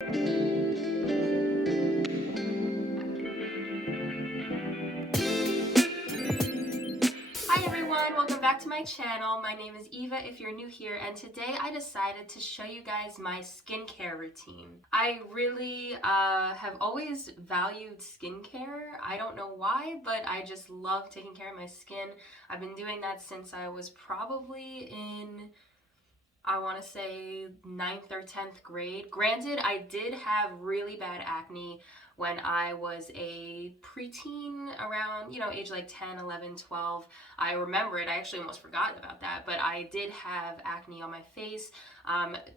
Hi everyone, welcome back to my channel. My name is Eva if you're new here, and today I decided to show you guys my skincare routine. I really have always valued skincare. I don't know why, but I just love taking care of my skin. I've been doing that since I was probably in, I want to say, 9th or 10th grade. Granted, I did have really bad acne when I was a preteen, around, age like 10, 11, 12. I remember it. I actually almost forgot about that, but I did have acne on my face,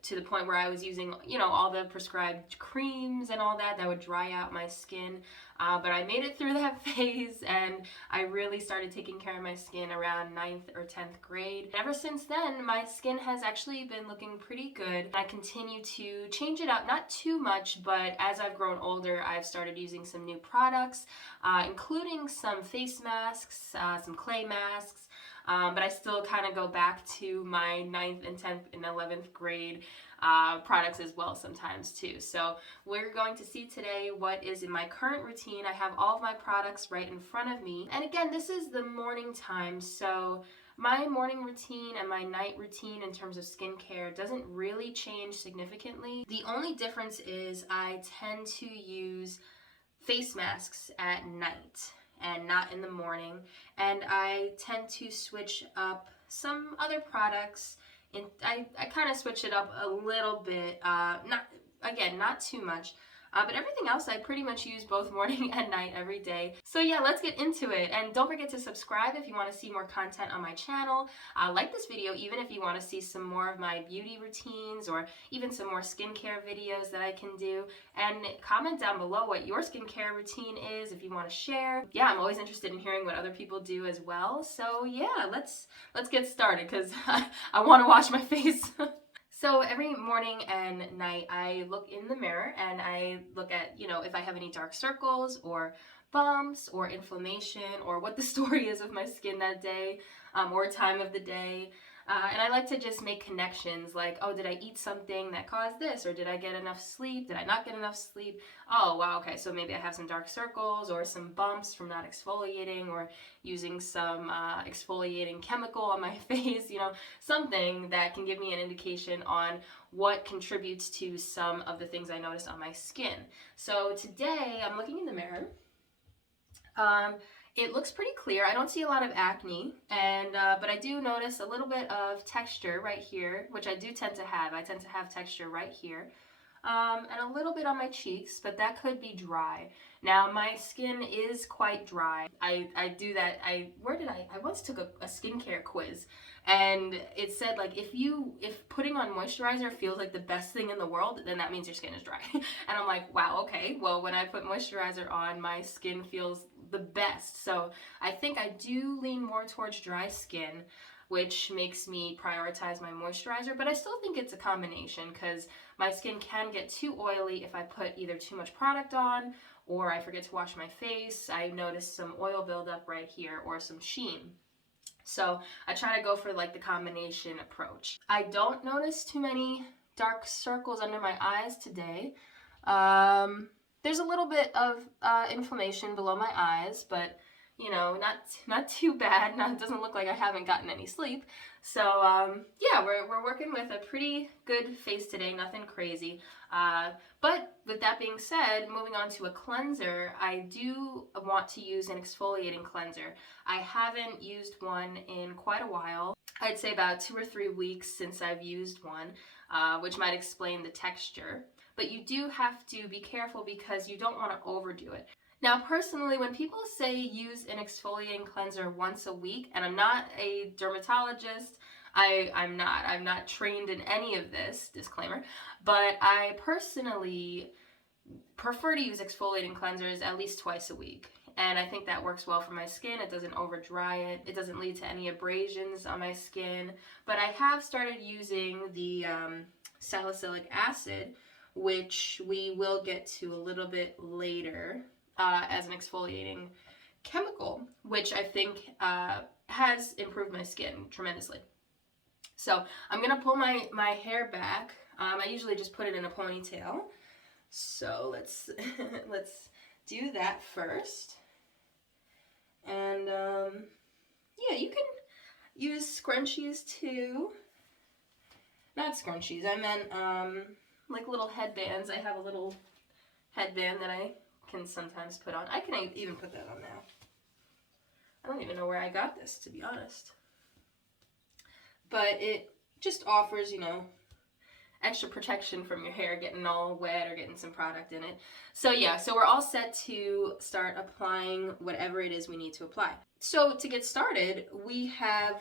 to the point where I was using, all the prescribed creams and all that would dry out my skin. But I made it through that phase, and I really started taking care of my skin around 9th or 10th grade. Ever since then, my skin has actually been looking pretty good. I continue to change it up, not too much, but as I've grown older, I've started using some new products, including some face masks, some clay masks, but I still kind of go back to my 9th and 10th and 11th grade products as well sometimes too. So we're going to see today what is in my current routine. I have all of my products right in front of me. And again, this is the morning time, so my morning routine and my night routine in terms of skincare doesn't really change significantly. The only difference is I tend to use face masks at night and not in the morning, and I tend to switch up some other products. And I kind of switch it up a little bit, not too much, but everything else I pretty much use both morning and night every day. So yeah, let's get into it. And don't forget to subscribe if you want to see more content on my channel. Like this video even if you want to see some more of my beauty routines or even some more skincare videos that I can do. And comment down below what your skincare routine is if you want to share. Yeah, I'm always interested in hearing what other people do as well. So yeah, let's get started, because I want to wash my face. So every morning and night I look in the mirror and I look at, if I have any dark circles or bumps or inflammation or what the story is with my skin that day, or time of the day. And I like to just make connections like, oh, did I eat something that caused this? Or did I get enough sleep? Did I not get enough sleep? Oh, wow, okay, so maybe I have some dark circles or some bumps from not exfoliating or using some exfoliating chemical on my face, something that can give me an indication on what contributes to some of the things I notice on my skin. So today I'm looking in the mirror. It looks pretty clear. I don't see a lot of acne, and but I do notice a little bit of texture right here, which I do tend to have. I tend to have texture right here, and a little bit on my cheeks, but that could be dry. Now, my skin is quite dry. I do that. I once took a skincare quiz, and it said, like, if putting on moisturizer feels like the best thing in the world, then that means your skin is dry. And I'm like, wow, okay. Well, when I put moisturizer on, my skin feels the best. So I think I do lean more towards dry skin, which makes me prioritize my moisturizer, but I still think it's a combination, because my skin can get too oily if I put either too much product on or I forget to wash my face. I notice some oil buildup right here or some sheen. So I try to go for like the combination approach. I don't notice too many dark circles under my eyes today. There's a little bit of inflammation below my eyes, but not too bad. It doesn't look like I haven't gotten any sleep. So yeah, we're working with a pretty good face today, nothing crazy. But with that being said, moving on to a cleanser, I do want to use an exfoliating cleanser. I haven't used one in quite a while. I'd say about 2 or 3 weeks since I've used one, which might explain the texture. But you do have to be careful because you don't want to overdo it. Now, personally, when people say use an exfoliating cleanser once a week, and I'm not a dermatologist, I'm not trained in any of this, disclaimer, but I personally prefer to use exfoliating cleansers at least twice a week. And I think that works well for my skin. It doesn't over dry it. It doesn't lead to any abrasions on my skin. But I have started using the salicylic acid, which we will get to a little bit later, as an exfoliating chemical, which I think has improved my skin tremendously. So I'm gonna pull my hair back. I usually just put it in a ponytail. So let's let's do that first. And yeah, you can use scrunchies too. Not scrunchies, I meant like little headbands. I have a little headband that I can sometimes put on. I can even put that on now. I don't even know where I got this, to be honest. But it just offers, you know, extra protection from your hair getting all wet or getting some product in it. So yeah, so we're all set to start applying whatever it is we need to apply. So to get started, we have,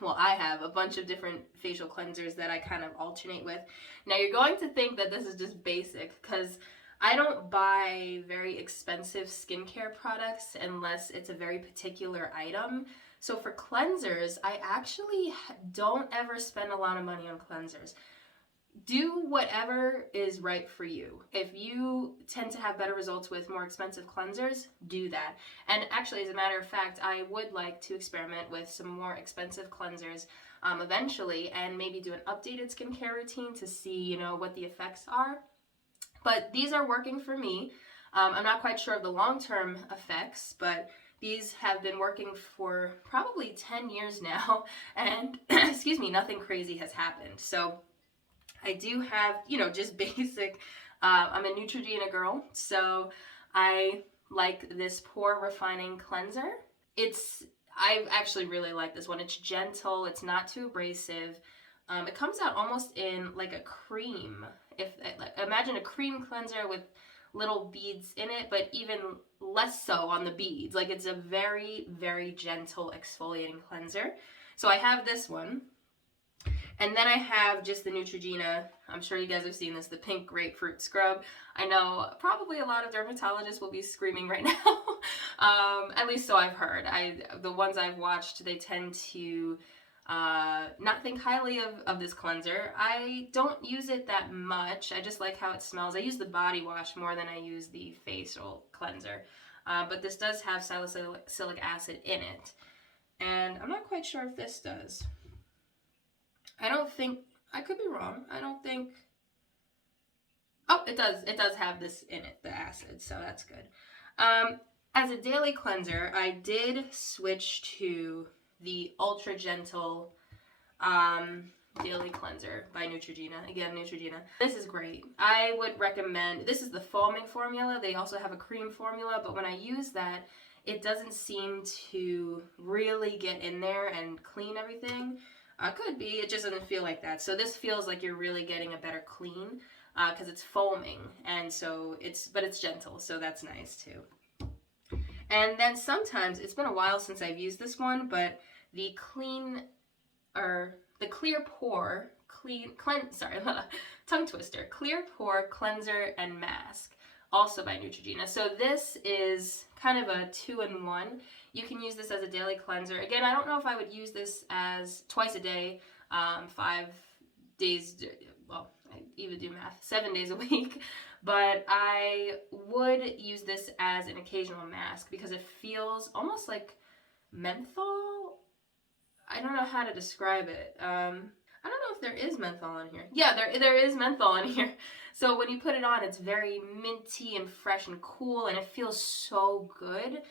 well, I have a bunch of different facial cleansers that I kind of alternate with. Now you're going to think that this is just basic, because I don't buy very expensive skincare products unless it's a very particular item. So for cleansers, I actually don't ever spend a lot of money on cleansers. Do whatever is right for you. If you tend to have better results with more expensive cleansers, do that. And actually, as a matter of fact, I would like to experiment with some more expensive cleansers eventually, and maybe do an updated skincare routine to see, you know, what the effects are. But these are working for me. I'm not quite sure of the long-term effects, but these have been working for probably 10 years now, and excuse me, nothing crazy has happened. So I do have, you know, just basic, I'm a Neutrogena girl, so I like this pore refining cleanser. I actually really like this one. It's gentle, it's not too abrasive. It comes out almost in like a cream. Imagine a cream cleanser with little beads in it, but even less so on the beads. Like, it's a very, very gentle exfoliating cleanser. So I have this one. And then I have just the Neutrogena, I'm sure you guys have seen this, the pink grapefruit scrub. I know probably a lot of dermatologists will be screaming right now. At least so I've heard. The ones I've watched, they tend to not think highly of this cleanser. I don't use it that much. I just like how it smells. I use the body wash more than I use the facial cleanser. But this does have salicylic acid in it. And I'm not quite sure if this does. I don't think, I could be wrong. I don't think, oh, it does have this in it, the acid, so that's good. As a daily cleanser, I did switch to the Ultra Gentle Daily Cleanser by Neutrogena. Again, Neutrogena. This is great. I would recommend, this is the foaming formula. They also have a cream formula, but when I use that, it doesn't seem to really get in there and clean everything. Could be, it just doesn't feel like that. So this feels like you're really getting a better clean because it's foaming, and so but it's gentle, so that's nice too. And then sometimes, it's been a while since I've used this one, but the clear pore cleanser and mask, also by Neutrogena. So this is kind of a 2-in-1. You can use this as a daily cleanser. Again, I don't know if I would use this as twice a day, 5 days, well, I even do math, 7 days a week, but I would use this as an occasional mask because it feels almost like menthol. I don't know how to describe it. I don't know if there is menthol in here. Yeah, there is menthol in here. So when you put it on, it's very minty and fresh and cool, and it feels so good.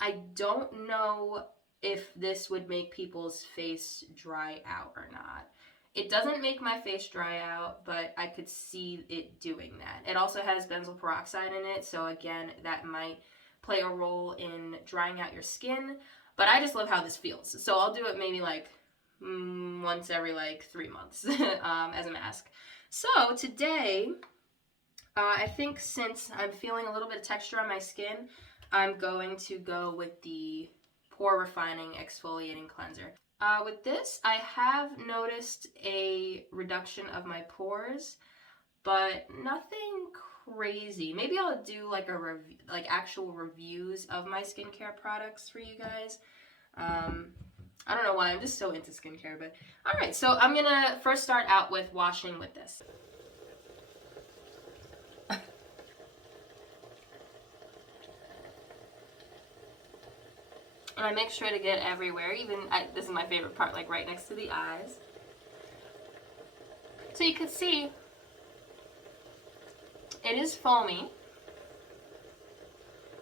I don't know if this would make people's face dry out or not. It doesn't make my face dry out, but I could see it doing that. It also has benzoyl peroxide in it, so again, that might play a role in drying out your skin. But I just love how this feels. So I'll do it maybe like once every like 3 months as a mask. So today, I think since I'm feeling a little bit of texture on my skin, I'm going to go with the pore refining exfoliating cleanser. With this, I have noticed a reduction of my pores, but nothing crazy. Maybe I'll do like actual reviews of my skincare products for you guys. I don't know why, I'm just so into skincare, but alright, so I'm gonna first start out with washing with this. And I make sure to get everywhere, this is my favorite part, like right next to the eyes. So you can see It is foamy,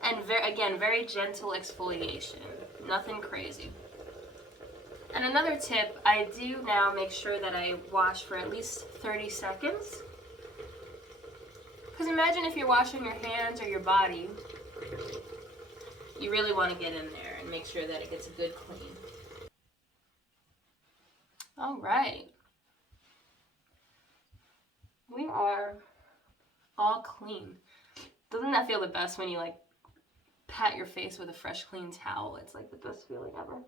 and again, very gentle exfoliation. Nothing crazy. And another tip, I do now make sure that I wash for at least 30 seconds. Because imagine if you're washing your hands or your body, you really want to get in there and make sure that it gets a good clean. All right. We are all clean. Doesn't that feel the best when you like pat your face with a fresh, clean towel? It's like the best feeling ever.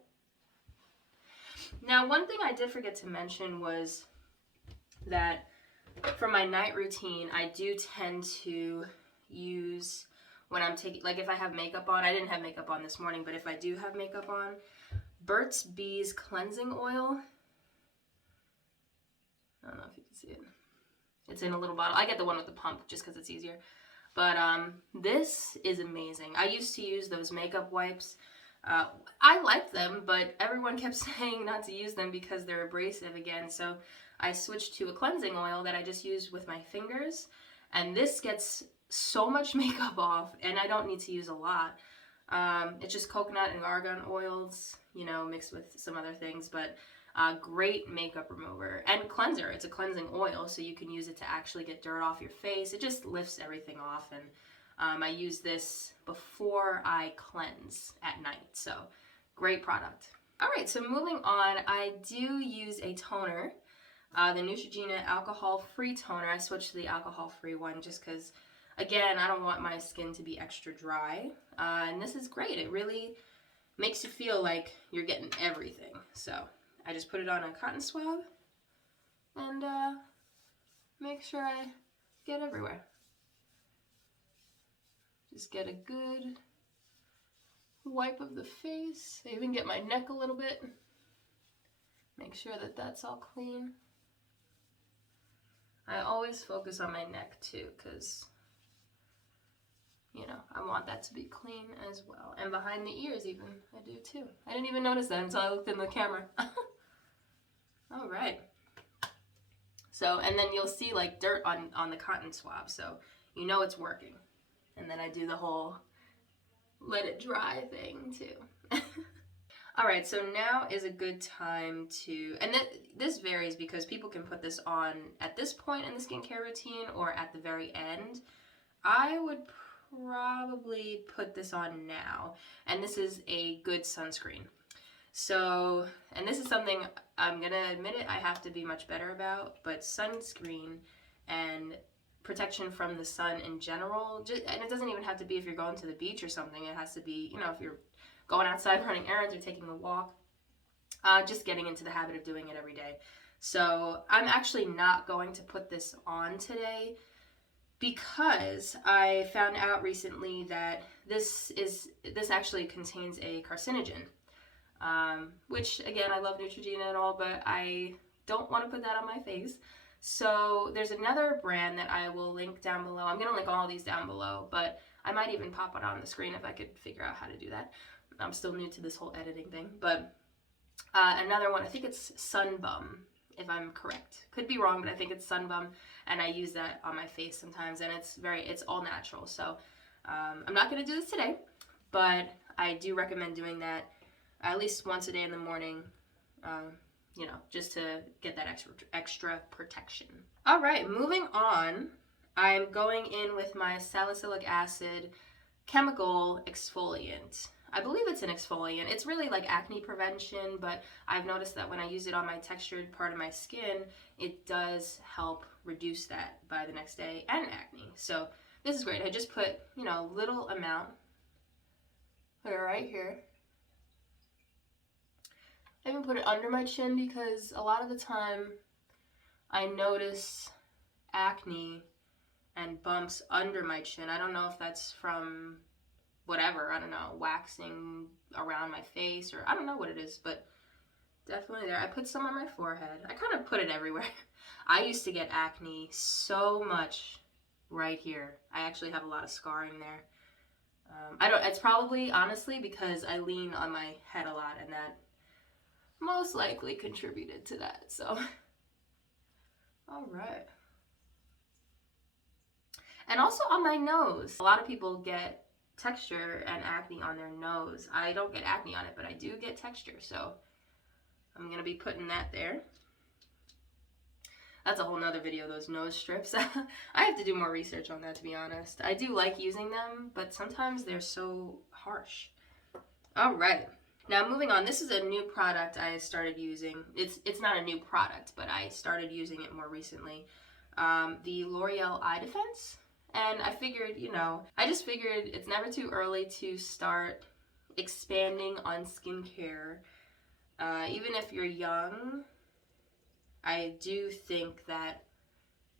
Now, one thing I did forget to mention was that for my night routine, I do tend to use, when I'm taking, like if I have makeup on, I didn't have makeup on this morning, but if I do have makeup on, Burt's Bees cleansing oil. I don't know if you can see it. It's in a little bottle. I get the one with the pump just because it's easier. But this is amazing. I used to use those makeup wipes. I liked them, but everyone kept saying not to use them because they're abrasive again. So I switched to a cleansing oil that I just use with my fingers. And this gets so much makeup off, and I don't need to use a lot. It's just coconut and argan oils, you know, mixed with some other things. But great makeup remover and cleanser. It's a cleansing oil, so you can use it to actually get dirt off your face. It just lifts everything off, and I use this before I cleanse at night, so great product. All right, so moving on, I do use a toner, the Neutrogena alcohol-free toner. I switched to the alcohol-free one just because, again, I don't want my skin to be extra dry, and this is great. It really makes you feel like you're getting everything, so I just put it on a cotton swab and make sure I get everywhere. Just get a good wipe of the face. I even get my neck a little bit. Make sure that that's all clean. I always focus on my neck too, because, you know, I want that to be clean as well. And behind the ears even, I do too. I didn't even notice that until I looked in the camera. All right. So, and then you'll see like dirt on the cotton swab, so you know it's working. And then I do the whole let it dry thing too. All right, so now is a good time to, and this varies because people can put this on at this point in the skincare routine or at the very end. I would probably put this on now, and this is a good sunscreen. So, and this is something I'm gonna admit it, I have to be much better about, but sunscreen and protection from the sun in general, and it doesn't even have to be if you're going to the beach or something. It has to be, you know, if you're going outside running errands or taking a walk, just getting into the habit of doing it every day. So I'm actually not going to put this on today because I found out recently that this actually contains a carcinogen, which again, I love Neutrogena and all, but I don't want to put that on my face. So there's another brand that I will link down below. I'm going to link all of these down below, but I might even pop it on the screen if I could figure out how to do that. I'm still new to this whole editing thing, but another one, I think it's Sunbum, if I'm correct. Could be wrong, but I think it's Sunbum, and I use that on my face sometimes, and it's all natural. So I'm not going to do this today, but I do recommend doing that at least once a day in the morning, you know, just to get that extra protection. All right, moving on, I'm going in with my salicylic acid chemical exfoliant. I believe it's an exfoliant. It's really like acne prevention, but I've noticed that when I use it on my textured part of my skin, it does help reduce that by the next day and acne. So this is great. I just put, you know, a little amount. Put it right here. I even put it under my chin because a lot of the time I notice acne and bumps under my chin. I don't know if that's from whatever, I don't know, waxing around my face, or I don't know what it is, but definitely there. I put some on my forehead. I kind of put it everywhere. I used to get acne so much right here. I actually have a lot of scarring there. It's probably, honestly, because I lean on my head a lot, and that most likely contributed to that, so. All right. And also on my nose. A lot of people get texture and acne on their nose. I don't get acne on it, but I do get texture, so I'm gonna be putting that there. That's a whole nother video, those nose strips. I have to do more research on that, to be honest. I do like using them, but sometimes they're so harsh. All right. Now moving on, this is a new product I started using. It's not a new product, but I started using it more recently. The L'Oreal Eye Defense. And I figured, I just figured it's never too early to start expanding on skincare. Even if you're young, I do think that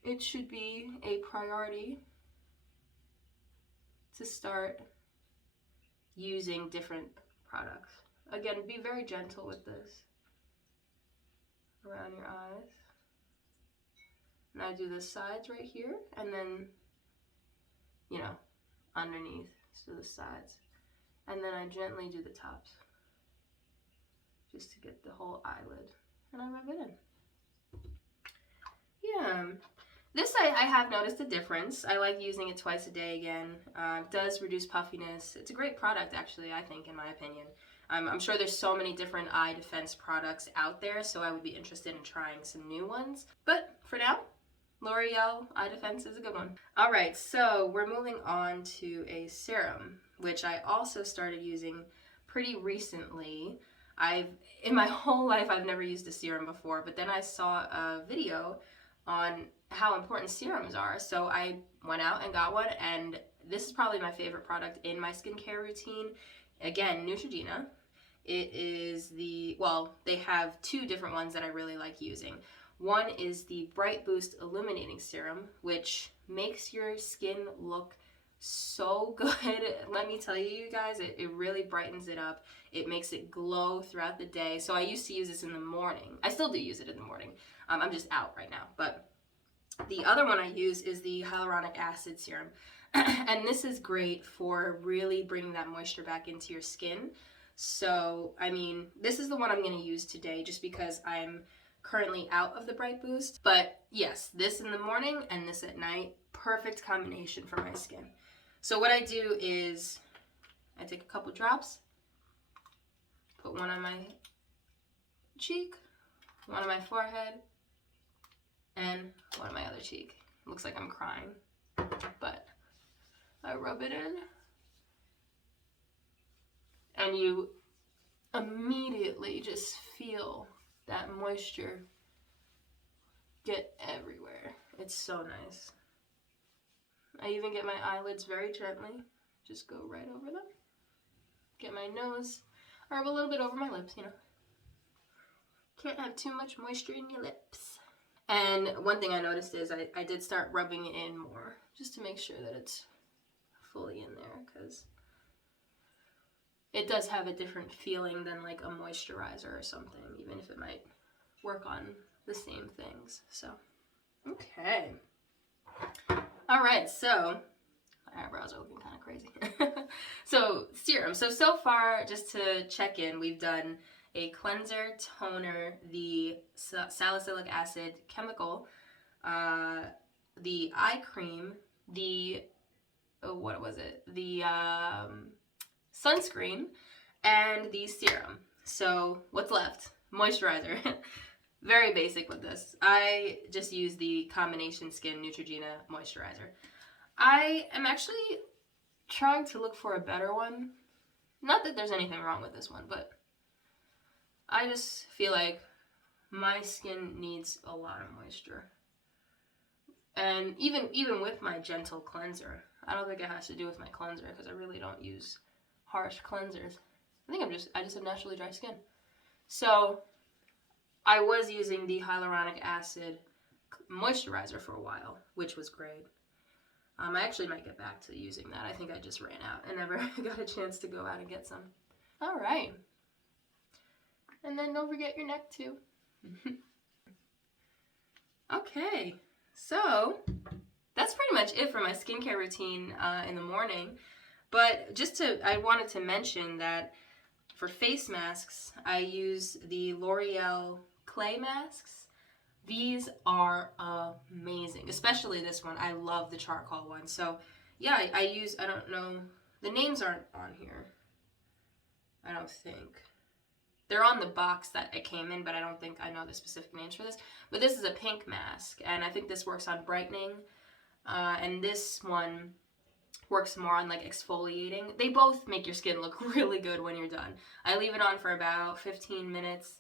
it should be a priority to start using different products. Again, be very gentle with this around your eyes. And I do the sides right here, and then, underneath, so the sides. And then I gently do the tops, just to get the whole eyelid. And I rub it in. Yeah, this I have noticed a difference. I like using it twice a day again. It does reduce puffiness. It's a great product, actually, I think, in my opinion. I'm sure there's so many different eye defense products out there, so I would be interested in trying some new ones. But for now, L'Oreal Eye Defense is a good one. All right, so we're moving on to a serum, which I also started using pretty recently. In my whole life, I've never used a serum before, but then I saw a video on how important serums are. So I went out and got one, and this is probably my favorite product in my skincare routine. Again, Neutrogena. It is they have two different ones that I really like using. One is the Bright Boost Illuminating Serum, which makes your skin look so good. Let me tell you guys, it really brightens it up. It makes it glow throughout the day. So I used to use this in the morning. I still do use it in the morning. I'm just out right now. But the other one I use is the hyaluronic acid serum. And this is great for really bringing that moisture back into your skin. So, this is the one I'm going to use today just because I'm currently out of the Bright Boost. But yes, this in the morning and this at night, perfect combination for my skin. So what I do is I take a couple drops, put one on my cheek, one on my forehead, and one on my other cheek. Looks like I'm crying, but I rub it in, and you immediately just feel that moisture get everywhere. It's so nice. I even get my eyelids very gently, just go right over them. Get my nose, or rub a little bit over my lips, Can't have too much moisture in your lips. And one thing I noticed is I did start rubbing it in more, just to make sure that it's fully in there, because it does have a different feeling than like a moisturizer or something, even if it might work on the same things. So, okay. All right, so my eyebrows are looking kind of crazy. So, serum. So far, just to check in, we've done a cleanser, toner, the salicylic acid chemical, the eye cream, the sunscreen, and the serum. So what's left? Moisturizer. Very basic with this. I just use the Combination Skin Neutrogena moisturizer. I am actually trying to look for a better one. Not that there's anything wrong with this one, but I just feel like my skin needs a lot of moisture. And even with my gentle cleanser, I don't think it has to do with my cleanser, because I really don't use harsh cleansers. I just have naturally dry skin. So I was using the hyaluronic acid moisturizer for a while, which was great. I actually might get back to using that. I think I just ran out and never got a chance to go out and get some. All right. And then don't forget your neck too. Okay, so that's pretty much it for my skincare routine in the morning. But I wanted to mention that for face masks, I use the L'Oreal clay masks. These are amazing, especially this one. I love the charcoal one. So yeah, I use, I don't know, the names aren't on here, I don't think. They're on the box that it came in, but I don't think I know the specific names for this. But this is a pink mask, and I think this works on brightening. And this one works more on like exfoliating. They both make your skin look really good when you're done. I leave it on for about 15 minutes,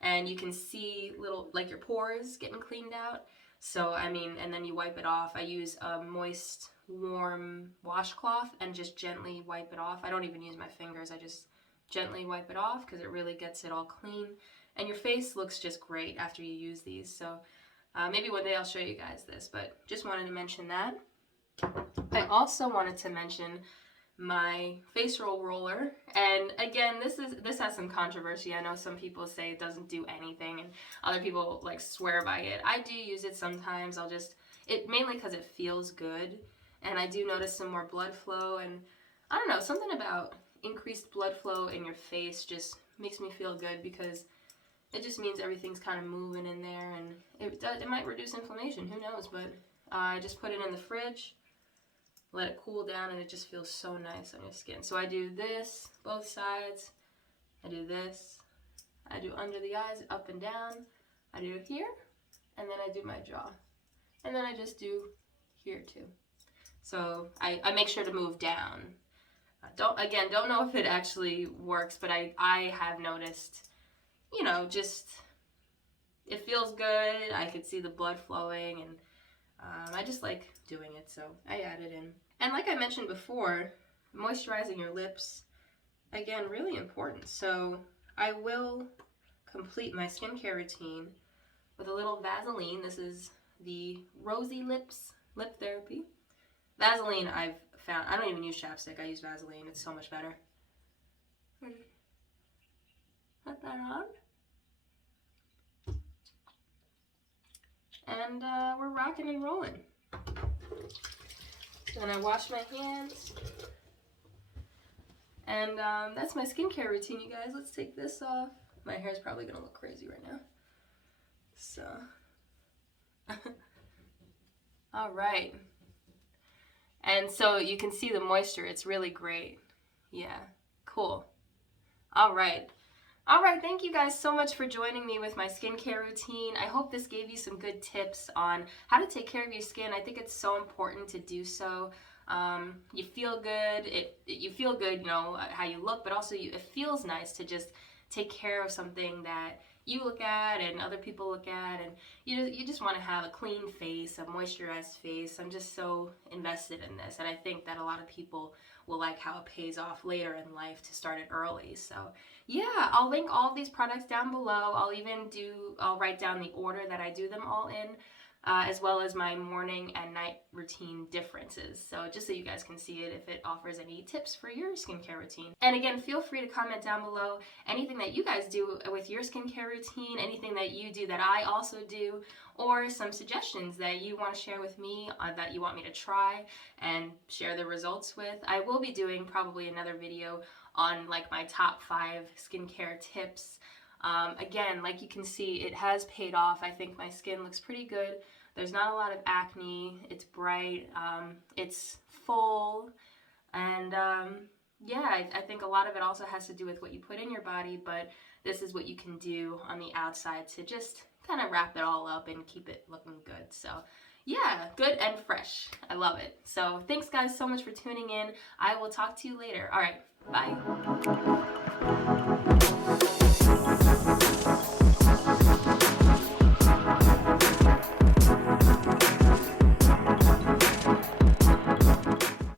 and you can see little, like your pores getting cleaned out. So, I mean, and then you wipe it off. I use a moist, warm washcloth and just gently wipe it off. I don't even use my fingers. I just gently wipe it off because it really gets it all clean. And your face looks just great after you use these. So maybe one day I'll show you guys this, but just wanted to mention that. I also wanted to mention my face roll roller, and again, this has some controversy. I know some people say it doesn't do anything, and other people like swear by it. I do use it sometimes. Mainly because it feels good, and I do notice some more blood flow, and I don't know, something about increased blood flow in your face just makes me feel good, because it just means everything's kind of moving in there, and it might reduce inflammation, who knows. But I just put it in the fridge, let it cool down, and it just feels so nice on your skin. So I do this, both sides. I do this. I do under the eyes, up and down. I do here, and then I do my jaw. And then I just do here too. So I make sure to move down. Don't know if it actually works, but I have noticed, you know, just it feels good. I could see the blood flowing, and I just like doing it, so I add it in. And like I mentioned before, moisturizing your lips, again, really important. So I will complete my skincare routine with a little Vaseline. This is the Rosy Lips Lip Therapy. Vaseline, I've found, I don't even use chapstick, I use Vaseline. It's so much better. Put that on. And we're rocking and rolling. Then I wash my hands. And that's my skincare routine, you guys. Let's take this off. My hair's probably gonna look crazy right now. So. All right. And so you can see the moisture. It's really great. Yeah, cool. All right. All right, thank you guys so much for joining me with my skincare routine. I hope this gave you some good tips on how to take care of your skin. I think it's so important to do so. You feel good. You feel good, you know, how you look, but also it feels nice to just take care of something that you look at and other people look at, and you just want to have a clean face, a moisturized face. I'm just so invested in this, and I think that a lot of people will like how it pays off later in life to start it early. So yeah, I'll link all of these products down below. I'll write down the order that I do them all in, as well as my morning and night routine differences. So just so you guys can see it, if it offers any tips for your skincare routine. And again, feel free to comment down below anything that you guys do with your skincare routine, anything that you do that I also do, or some suggestions that you want to share with me that you want me to try and share the results with. I will be doing probably another video on like my top 5 skincare tips. Again, like you can see, it has paid off. I think my skin looks pretty good. There's not a lot of acne. It's bright. It's full. And yeah, I think a lot of it also has to do with what you put in your body, but this is what you can do on the outside to just kind of wrap it all up and keep it looking good. So yeah, good and fresh. I love it. So thanks guys so much for tuning in. I will talk to you later. All right, bye.